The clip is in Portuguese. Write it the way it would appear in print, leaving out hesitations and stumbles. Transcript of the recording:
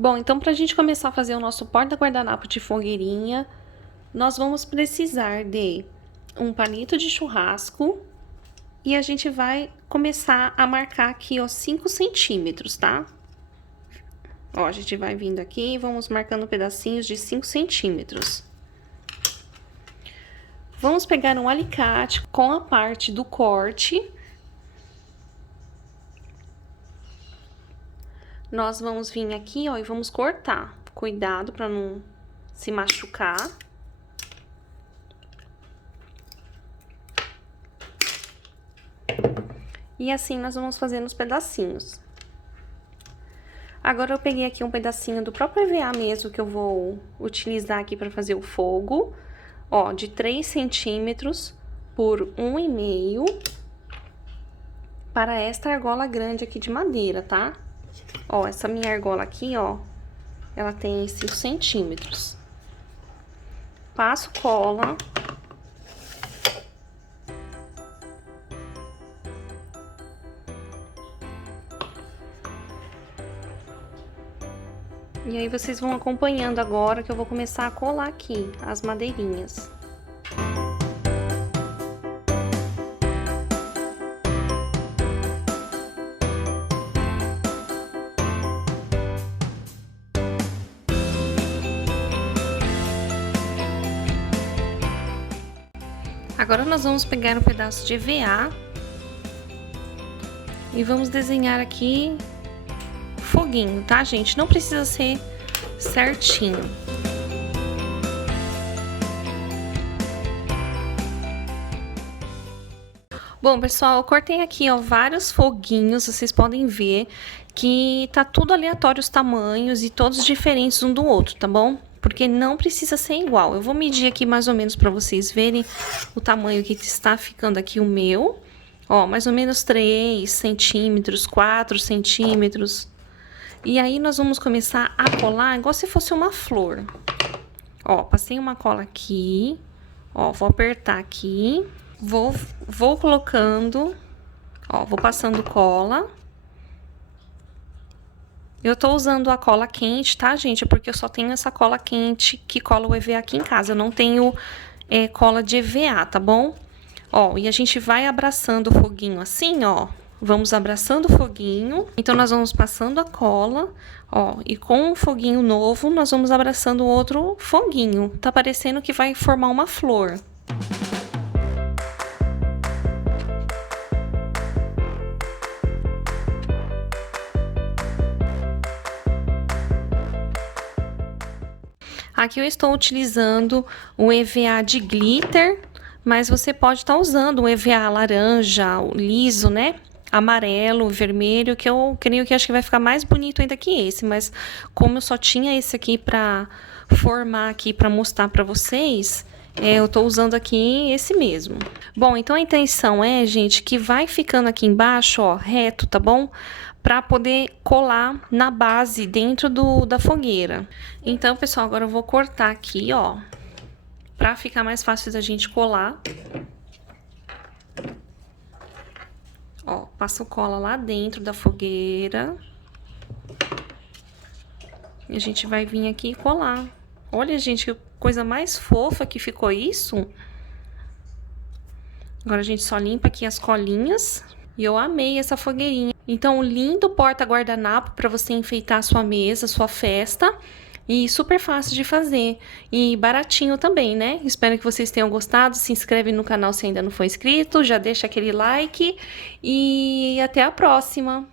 Bom, então pra gente começar a fazer o nosso porta-guardanapo de fogueirinha, nós vamos precisar de um palito de churrasco e a gente vai começar a marcar aqui, ó, 5 centímetros, tá? Ó, a gente vai vindo aqui e vamos marcando pedacinhos de 5 centímetros. Vamos pegar um alicate com a parte do corte. Nós vamos vir aqui, ó, e vamos cortar. Cuidado para não se machucar. E assim nós vamos fazendo os pedacinhos. Agora eu peguei aqui um pedacinho do próprio EVA mesmo que eu vou utilizar aqui para fazer o fogo. Ó, de 3 centímetros por 1,5 para esta argola grande aqui de madeira, tá? Ó, essa minha argola aqui, ó, ela tem 5 centímetros. Passo cola. E aí, vocês vão acompanhando agora que eu vou começar a colar aqui as madeirinhas. Agora, nós vamos pegar um pedaço de EVA e vamos desenhar aqui foguinho, tá, gente? Não precisa ser certinho. Bom, pessoal, eu cortei aqui, ó, vários foguinhos, vocês podem ver que tá tudo aleatório os tamanhos e todos diferentes um do outro, tá bom? Porque não precisa ser igual. Eu vou medir aqui mais ou menos para vocês verem o tamanho que está ficando aqui o meu. Ó, mais ou menos 3 centímetros, 4 centímetros. E aí, nós vamos começar a colar igual se fosse uma flor. Ó, passei uma cola aqui. Ó, vou apertar aqui. Vou colocando. Ó, vou passando cola. Eu tô usando a cola quente, tá, gente? Porque eu só tenho essa cola quente que cola o EVA aqui em casa. Eu não tenho cola de EVA, tá bom? Ó, e a gente vai abraçando o foguinho assim, ó. Vamos abraçando o foguinho. Então, nós vamos passando a cola, ó. E com o foguinho novo, nós vamos abraçando o outro foguinho. Tá parecendo que vai formar uma flor. Aqui eu estou utilizando um EVA de glitter, mas você pode estar usando um EVA laranja, liso, né? Amarelo, vermelho, que eu creio que acho que vai ficar mais bonito ainda que esse, mas como eu só tinha esse aqui pra formar aqui, pra mostrar pra vocês, eu tô usando aqui esse mesmo. Bom, então a intenção é, gente, que vai ficando aqui embaixo, ó, reto, tá bom? Pra poder colar na base dentro da fogueira. Então, pessoal, agora eu vou cortar aqui, ó, pra ficar mais fácil da gente colar. Ó, passo cola lá dentro da fogueira. E a gente vai vir aqui e colar. Olha, gente, que coisa mais fofa que ficou isso. Agora a gente só limpa aqui as colinhas. E eu amei essa fogueirinha. Então, um lindo porta-guardanapo para você enfeitar a sua mesa, sua festa. E super fácil de fazer. E baratinho também, né? Espero que vocês tenham gostado. Se inscreve no canal se ainda não for inscrito. Já deixa aquele like. E até a próxima!